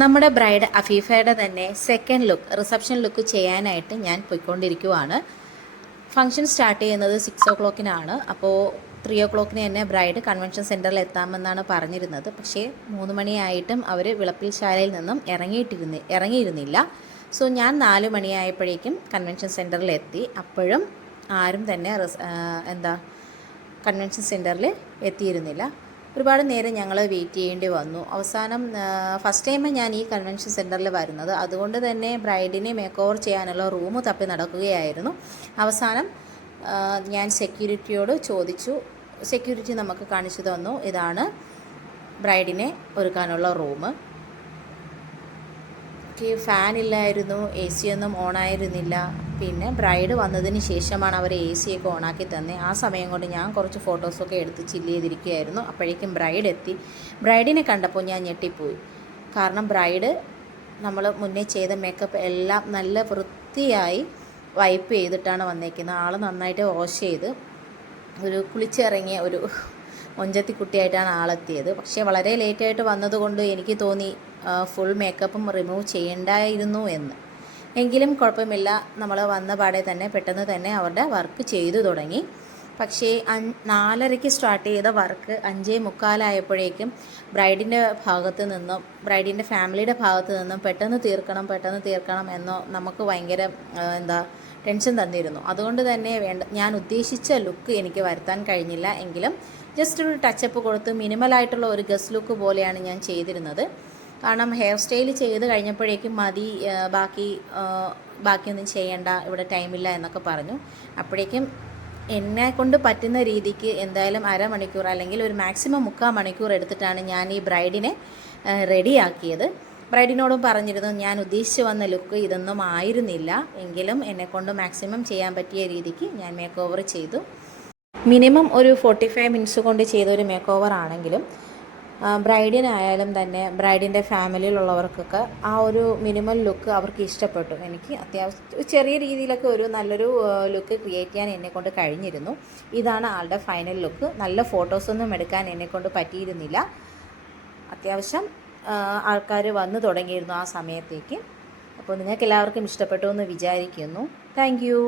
നമ്മുടെ ബ്രൈഡ് അഫീഫയുടെ തന്നെ second look reception look ചെയ്യാനായിട്ട് ഞാൻ പോയിക്കൊണ്ടിരിക്കുവാണ്. ഫംഗ്ഷൻ സ്റ്റാർട്ട് ചെയ്യുന്നത് 6 o'clock അപ്പോൾ 3 o'clock തന്നെ ബ്രൈഡ് കൺവെൻഷൻ സെൻറ്ററിൽ എത്താമെന്നാണ് പറഞ്ഞിരുന്നത്. പക്ഷേ 3 മണിയായിട്ടും അവർ വിളപ്പിൽ ശാലയിൽ നിന്നും ഇറങ്ങിയിരുന്നില്ല. സോ ഞാൻ 4 മണിയായപ്പോഴേക്കും കൺവെൻഷൻ സെൻറ്ററിൽ എത്തി. അപ്പോഴും ആരും തന്നെ കൺവെൻഷൻ സെൻറ്ററിൽ എത്തിയിരുന്നില്ല. ഒരുപാട് നേരം ഞങ്ങൾ വെയിറ്റ് ചെയ്യേണ്ടി വന്നു. അവസാനം ഫസ്റ്റ് ടൈം ഞാൻ ഈ കൺവെൻഷൻ സെൻറ്ററിൽ വരുന്നത്, അതുകൊണ്ട് തന്നെ ബ്രൈഡിനെ മേക്ക് ഓവർ ചെയ്യാനുള്ള റൂം തപ്പി നടക്കുകയായിരുന്നു. അവസാനം ഞാൻ സെക്യൂരിറ്റിയോട് ചോദിച്ചു. സെക്യൂരിറ്റി നമുക്ക് കാണിച്ചു തന്നു, ഇതാണ് ബ്രൈഡിനെ ഒരുക്കാനുള്ള റൂം. ഫാൻ ഇല്ലായിരുന്നു, എ സി ഒന്നും ഓണായിരുന്നില്ല. പിന്നെ ബ്രൈഡ് വന്നതിന് ശേഷമാണ് അവർ എ സി ഒക്കെ ഓണാക്കി തന്നെ. ആ സമയം കൊണ്ട് ഞാൻ കുറച്ച് ഫോട്ടോസൊക്കെ എടുത്ത് ചില്ല് ചെയ്തിരിക്കുകയായിരുന്നു. അപ്പോഴേക്കും ബ്രൈഡ് എത്തി. ബ്രൈഡിനെ കണ്ടപ്പോൾ ഞാൻ ഞെട്ടിപ്പോയി. കാരണം ബ്രൈഡ് നമ്മൾ മുന്നേ ചെയ്ത മേക്കപ്പ് എല്ലാം നല്ല വൃത്തിയായി വൈപ്പ് ചെയ്തിട്ടാണ് വന്നേക്കുന്നത്. ആൾ നന്നായിട്ട് വാഷ് ചെയ്ത് ഒരു കുളിച്ചിറങ്ങിയ ഒരു മൊഞ്ചത്തി കുട്ടിയായിട്ടാണ് ആളെത്തിയത്. പക്ഷേ വളരെ ലേറ്റായിട്ട് വന്നതുകൊണ്ട് എനിക്ക് തോന്നി ഫുൾ മേക്കപ്പും റിമൂവ് ചെയ്യേണ്ടായിരുന്നു എന്ന്. എങ്കിലും കുഴപ്പമില്ല, നമ്മൾ വന്ന പാടെ തന്നെ പെട്ടെന്ന് തന്നെ അവരുടെ വർക്ക് ചെയ്തു തുടങ്ങി. പക്ഷേ 4:30 സ്റ്റാർട്ട് ചെയ്ത വർക്ക് 5:45 ബ്രൈഡിൻ്റെ ഭാഗത്ത് നിന്നും ബ്രൈഡിൻ്റെ ഫാമിലിയുടെ ഭാഗത്ത് നിന്നും പെട്ടെന്ന് തീർക്കണം എന്നോ നമുക്ക് ഭയങ്കര ടെൻഷൻ തന്നിരുന്നു. അതുകൊണ്ട് തന്നെ ഞാൻ ഉദ്ദേശിച്ച ലുക്ക് എനിക്ക് വരുത്താൻ കഴിഞ്ഞില്ല. എങ്കിലും ജസ്റ്റ് ഒരു ടച്ചപ്പ് കൊടുത്ത് മിനിമലായിട്ടുള്ള ഒരു ഗസ്റ്റ് ലുക്ക് പോലെയാണ് ഞാൻ ചെയ്തിരുന്നത്. കാരണം ഹെയർ സ്റ്റൈൽ ചെയ്ത് കഴിഞ്ഞപ്പോഴേക്കും മതി, ബാക്കിയൊന്നും ചെയ്യണ്ട, ഇവിടെ ടൈമില്ല എന്നൊക്കെ പറഞ്ഞു. അപ്പോഴേക്കും എന്നെ കൊണ്ട് പറ്റുന്ന രീതിക്ക് എന്തായാലും അരമണിക്കൂർ അല്ലെങ്കിൽ ഒരു മാക്സിമം 3/4 മണിക്കൂർ എടുത്തിട്ടാണ് ഞാൻ ഈ ബ്രൈഡിനെ റെഡിയാക്കിയത്. ബ്രൈഡിനോടും പറഞ്ഞിരുന്നു ഞാൻ ഉദ്ദേശിച്ച് വന്ന ലുക്ക് ഇതൊന്നും ആയിരുന്നില്ല, എങ്കിലും എന്നെക്കൊണ്ട് മാക്സിമം ചെയ്യാൻ പറ്റിയ രീതിക്ക് ഞാൻ മേക്ക് ഓവർ ചെയ്തു. മിനിമം ഒരു 45 മിനിറ്റ്സ് കൊണ്ട് ചെയ്തൊരു മേക്ക് ഓവർ ആണെങ്കിലും ബ്രൈഡിനായാലും തന്നെ ബ്രൈഡിൻ്റെ ഫാമിലിയിലുള്ളവർക്കൊക്കെ ആ ഒരു മിനിമൽ ലുക്ക് അവർക്ക് ഇഷ്ടപ്പെട്ടു. എനിക്ക് അത്യാവശ്യം ചെറിയ രീതിയിലൊക്കെ ഒരു നല്ലൊരു ലുക്ക് ക്രിയേറ്റ് ചെയ്യാൻ എന്നെക്കൊണ്ട് കഴിഞ്ഞിരുന്നു. ഇതാണ് ആളുടെ ഫൈനൽ ലുക്ക്. നല്ല ഫോട്ടോസൊന്നും എടുക്കാൻ എന്നെക്കൊണ്ട് പറ്റിയിരുന്നില്ല. അത്യാവശ്യം ആൾക്കാർ വന്നു തുടങ്ങിയിരുന്നു ആ സമയത്തേക്ക്. അപ്പോൾ നിങ്ങൾക്ക് എല്ലാവർക്കും ഇഷ്ടപ്പെട്ടു എന്ന് വിചാരിക്കുന്നു. Thank you.